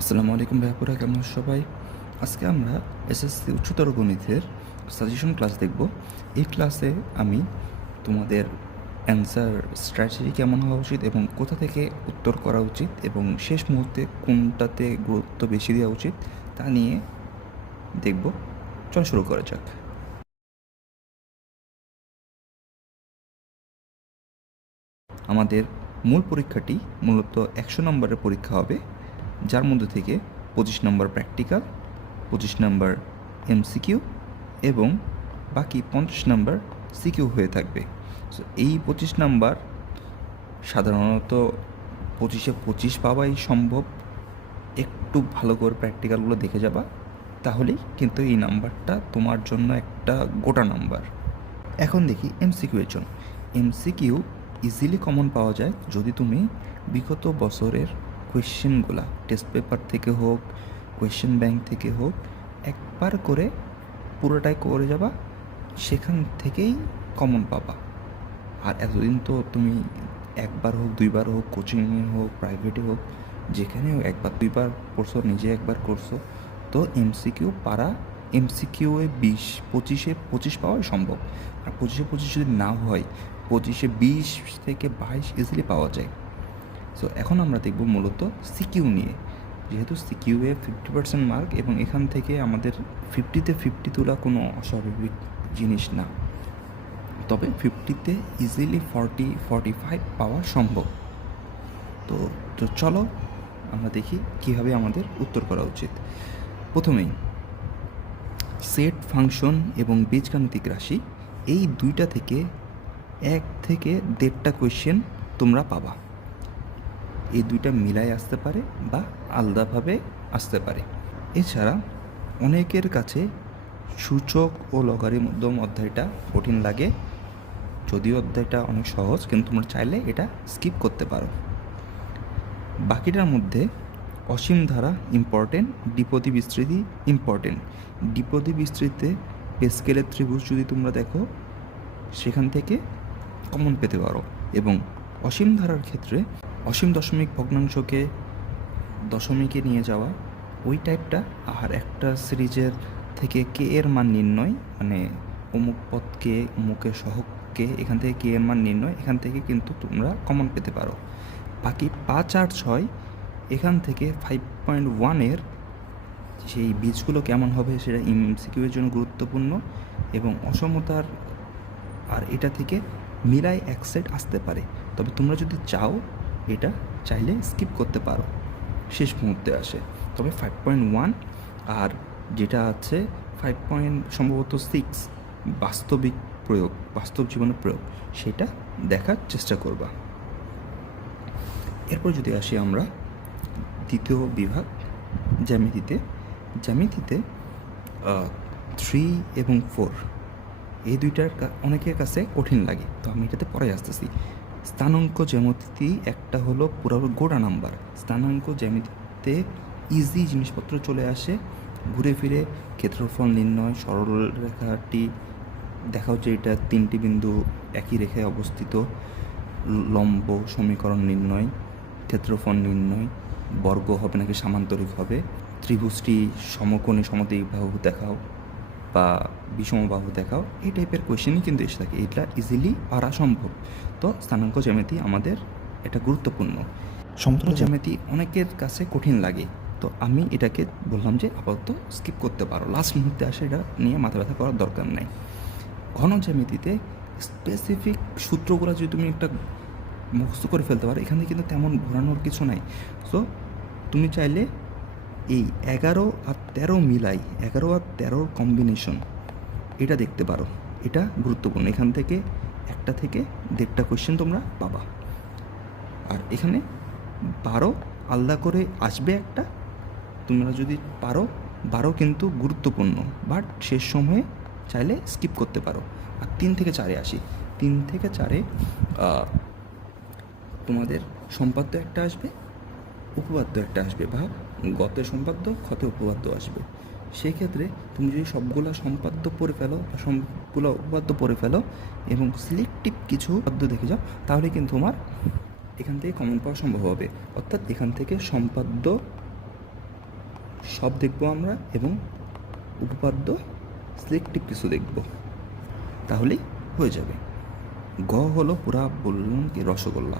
আসসালামু আলাইকুম ভাইপুরা কেমন সবাই? আজকে আমরা এসএসসি উচ্চতর গণিতের সাজেশন ক্লাস দেখব। এই ক্লাসে আমি তোমাদের অ্যান্সার স্ট্র্যাটেজি কেমন হওয়া উচিত এবং কোথা থেকে উত্তর করা উচিত এবং শেষ মুহূর্তে কোনটাতে গুরুত্ব বেশি দেওয়া উচিত তা নিয়ে দেখব। চল শুরু করা যাক। আমাদের মূল পরীক্ষাটি মূলত একশো নম্বরের পরীক্ষা হবে। যার মধ্যে থেকে পঁচিশ নম্বর প্র্যাকটিক্যাল, পঁচিশ নম্বর এমসিকিউ এবং বাকি পঞ্চাশ নম্বর সিকিউ হয়ে থাকবে। সো এই পঁচিশ নাম্বার সাধারণত পঁচিশে পঁচিশ পাওয়াই সম্ভব। একটু ভালো করে প্র্যাকটিক্যালগুলো দেখে যাবা, তাহলেই কিন্তু এই নাম্বারটা তোমার জন্য একটা গোটা নাম্বার। এখন দেখি এমসিকিউ এর জন্য। এমসিকিউ ইজিলি কমন পাওয়া যায় যদি তুমি বিগত বছরের কোয়েশ্চেনগুলা, টেস্ট পেপার থেকে হোক, কোয়েশ্চেন ব্যাংক থেকে হোক, একবার করে পুরোটাই করে যাবা, সেখান থেকেই কমন পাবা। আর এতদিন তো তুমি একবার হোক, দুইবার হোক কোচিংয়ে হোক প্রাইভেটে হোক, যেখানে হোক, একবার, দুইবার পড়ছো নিজে একবার করছ, তো এমসিকিউ পারা এমসিকিউ এ বিশ, পঁচিশে, পঁচিশ পাওয়াই সম্ভব। আর পঁচিশে, পঁচিশ যদি না হয়, পঁচিশে, বিশ থেকে বাইশ ইজিলি পাওয়া যায়। সো এখন আমরা দেখব মূলত সিকিউ নিয়ে। যেহেতু সিকিউ এ ফিফটি পার্সেন্ট মার্ক এবং এখান থেকে আমাদের ফিফটিতে ফিফটি তোলা কোনো অস্বাভাবিক জিনিস না। তবে ফিফটিতে ইজিলি ফর্টি ফর্টি ফাইভ পাওয়া সম্ভব। তো তো চলো আমরা দেখি কীভাবে আমাদের উত্তর করা উচিত। প্রথমেই সেট ফাংশন এবং বীজগাণিতিক রাশি এই দুইটা থেকে এক থেকে দেড়টা কোয়েশ্চেন তোমরা পাবা। এই দুইটা মিলাই আসতে পারে বা আলাদাভাবে আসতে পারে। এছাড়া অনেকের কাছে সূচক ও লগারিমধ্যম অধ্যায়টা কঠিন লাগে। যদিও অধ্যায়টা অনেক সহজ, কিন্তু তোমরা চাইলে এটা স্কিপ করতে পারো। বাকিটার মধ্যে অসীম ধারা ইম্পর্টেন্ট দ্বিপদী বিস্তৃতি ইম্পর্টেন্ট দ্বিপদী বিস্তৃতিতে পেস্কেলের ত্রিভুজ যদি তোমরা দেখো, সেখান থেকে কমন পেতে পারো। এবং অসীম ধারার ক্ষেত্রে অসীম দশমিক ভগ্নাংশকে দশমিকে নিয়ে যাওয়া, ওই টাইপটা আর একটা সিরিজের থেকে কে এর মান নির্ণয় মানে অমুক পদকে, অমুকের সহককে এখান থেকে কে এর মান নির্ণয়, এখান থেকে কিন্তু তোমরা কমন পেতে পারো। বাকি পাঁচ আর ছয়, এখান থেকে ফাইভ পয়েন্ট ওয়ানের সেই বীজগুলো কেমন হবে সেটা এমসিকিউ এর জন্য গুরুত্বপূর্ণ এবং অসমতার আর এটা থেকে মিলাই এক সেট আসতে পারে। তবে তোমরা যদি চাও এটা চাইলে স্কিপ করতে পারো। শেষ মুহূর্তে আসে। তবে ফাইভ পয়েন্ট ওয়ান আর যেটা আছে ফাইভ পয়েন্ট সম্ভবত সিক্স বাস্তবিক প্রয়োগ, বাস্তব জীবনের প্রয়োগ, সেটা দেখার চেষ্টা করবা। এরপর যদি আসি আমরা দ্বিতীয় বিভাগ, জ্যামিতিতে। জ্যামিতিতে থ্রি এবং ফোর এই দুইটার অনেকের কাছে কঠিন লাগে, তো আমি এটাতে পরে আসতেছি। স্থানাঙ্ক জ্যামিতি একটা হলো পুরো গোড়া নাম্বার। স্থানাঙ্ক জ্যামিতিতে ইজি জিনিসপত্র চলে আসে, ঘুরে ফিরে ক্ষেত্রফল নির্ণয়, সরল রেখাটি দেখা হচ্ছে এটা তিনটি বিন্দু একই রেখায় অবস্থিত, লম্ব সমীকরণ নির্ণয়, ক্ষেত্রফল নির্ণয়, বর্গ হবে নাকি সামান্তরিক হবে, ত্রিভুজটি সমকোণী সমদ্বিবাহু দেখাও। বা বিষমবাহু দেখাও এই টাইপের কোয়েশ্চেনই কিন্তু এসে থাকে। এটা ইজিলি পারা সম্ভব। তো স্থানাঙ্ক জ্যামিতি আমাদের এটা গুরুত্বপূর্ণ। সমতল জ্যামিতি অনেকের কাছে কঠিন লাগে। তো আমি এটাকে বললাম যে আপাতত স্কিপ করতে পারো। লাস্ট মুহূর্তে আসে এটা নিয়ে মাথা ব্যথা করার দরকার নেই। ঘন জ্যামিতিতে স্পেসিফিক সূত্রগুলো যদি তুমি একটা মুখস্থ করে ফেলতে পারো এখানে কিন্তু তেমন ঘোরানোর কিছু নাই। সো তুমি চাইলে এই এগারো আর তেরো মিলাই, এগারো আর তেরোর কম্বিনেশন এটা দেখতে পারো। এটা গুরুত্বপূর্ণ। এখান থেকে, একটা থেকে দেড়টা কোয়েশ্চেন তোমরা পাবা। আর এখানে বারো আলাদা করে আসবে একটা। তোমরা যদি পারো, বারো কিন্তু গুরুত্বপূর্ণ বাট শেষ সময়ে চাইলে স্কিপ করতে পারো। আর তিন থেকে চারে আসি। তিন থেকে চারে তোমাদের সম্পাদ্য একটা আসবে, উপপাদ্য একটা আসবে বা গতে সম্পাদ্য, ক্ষতে উপপাদ্য আসবে। সেক্ষেত্রে তুমি যদি সবগুলা সম্পাদ্য পড়ে ফেলো বা সবগুলো উপপাদ্য পড়ে ফেলো এবং সিলেক্টিভ কিছু পদ্য দেখে যাও, তাহলে কিন্তু তোমার এখান থেকে কমন পাওয়া সম্ভব হবে। অর্থাৎ এখান থেকে সম্পাদ্য সব দেখব আমরা এবং উপপাদ্য সিলেক্টিভ কিছু দেখব। তাহলেই হয়ে যাবে। গ হলো পুরা বললাম কি রসগোল্লা।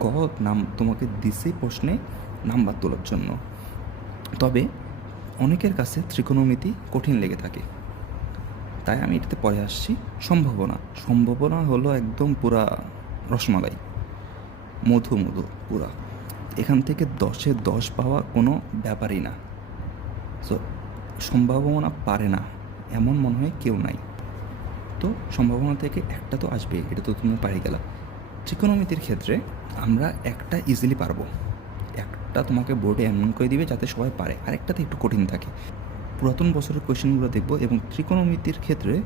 গ নাম তোমাকে দিছে প্রশ্নে নাম্বার তোলার জন্য। তবে অনেকের কাছে ত্রিকোণমিতি কঠিন লেগে থাকে। তাই আমি এটাতে পরে আসছি সম্ভাবনা। সম্ভাবনা হলো একদম পুরা রসমালাই। মধু মধু পুরা। এখান থেকে দশে দশ পাওয়া কোনো ব্যাপারই না। তো সম্ভাবনা পারে না। এমন মনে হয় কেউ নাই। তো সম্ভাবনা থেকে একটা তো আসবে এটা তো তুমি পারি গেলাম ত্রিকোণমিতির ক্ষেত্রে আমরা একটা ইজিলি পারব। একটা তোমাকে বোর্ডে এমন করে দিবে যাতে সবাই পারে। আরেকটাতে একটু কঠিন থাকে। পুরাতন বছরের কোয়েশ্চেনগুলো দেখব এবং ত্রিকোণমিতির ক্ষেত্রে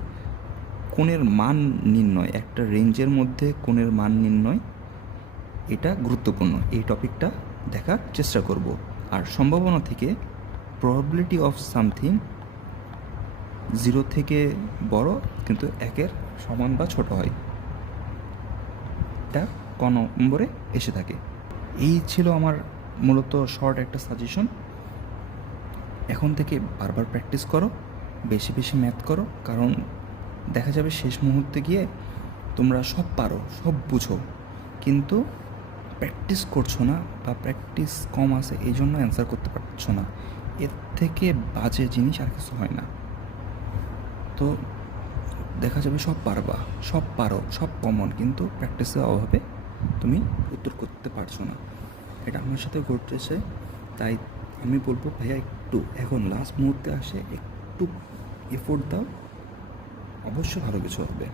কোণের মান নির্ণয়, একটা রেঞ্জের মধ্যে কোণের মান নির্ণয়, এটা গুরুত্বপূর্ণ। এই টপিকটা দেখার চেষ্টা করব। আর সম্ভাবনা থেকে প্রবাবিলিটি অফ সামথিং জিরো থেকে বড় কিন্তু একের সমান বা ছোট হয়। এটা ক নম্বরে এসে থাকে। এই ছিল আমার মূলত শর্ট একটা সাজেশন এখন থেকে বারবার প্র্যাকটিস করো, বেশি বেশি ম্যাথ করো, কারণ দেখা যাবে শেষ মুহূর্তে গিয়ে তোমরা সব পারো, সব বুঝো, কিন্তু প্র্যাকটিস করছ না বা প্র্যাকটিস কম আছে, এই জন্য অ্যান্সার করতে পারছ না। এর থেকে বাজে জিনিস আর কিছু হয় না। তো দেখা যাবে সব পারবা, সব পারো, সব কমন কিন্তু প্র্যাকটিসের অভাবে তুমি উত্তর করতে পারছ না। এটা আমার সাথে ঘটতেছে। তাই আমি বলব, ভাইয়া, একটু এখন লাস্ট মুহূর্তে আসে, একটু এফোর্ট দাও। অবশ্যই ভালো কিছু হবে।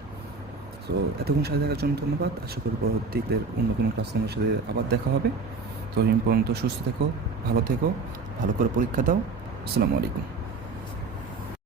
তো এতক্ষণ সাথে থাকার জন্য ধন্যবাদ। আশা করি পরবর্তীতে অন্য কোনো কাস্টমারের সাথে আবার দেখা হবে। তো পর্যন্ত সুস্থ থেকো, ভালো থেকো, ভালো করে পরীক্ষা দাও। আসসালামু আলাইকুম।